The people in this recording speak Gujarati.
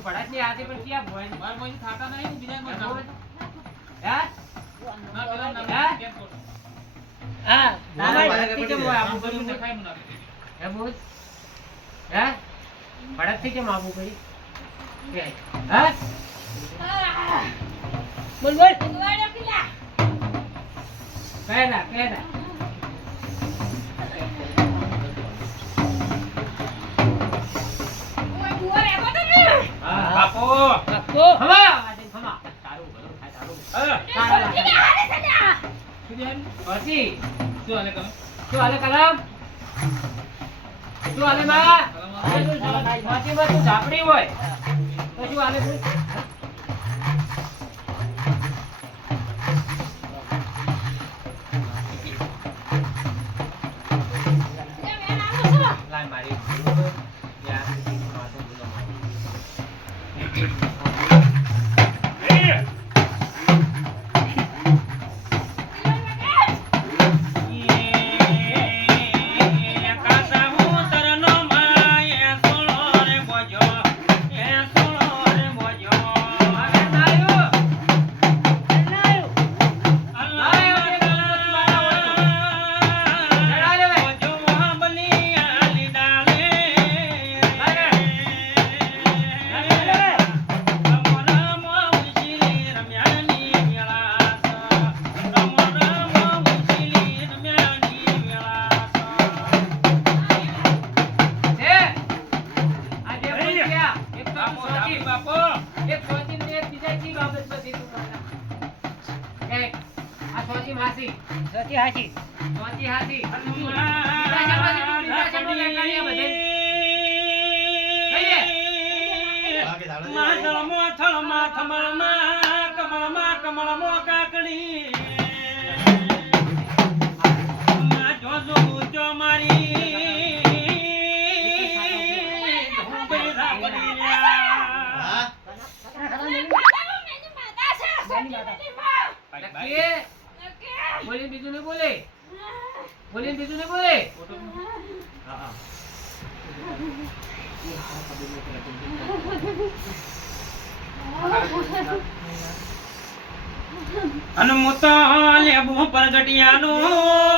તું ભડકની પણ ક્યાં ભોય ને? હા કેમ? હે? કેમ? હે? બોલ બોલ કહેલા પછી? શું હાલે કલમ? શું હાલે બા? વાંચીમાં તું ઝાપડી હોય. તો શું હાલે તું? મારી. આજે બોલ ગયા એક બોલી બીજું નહીં બોલે? બોલી બીજું નહીં બોલે? હા હા અને હું લેબુ પરગટિયાનું.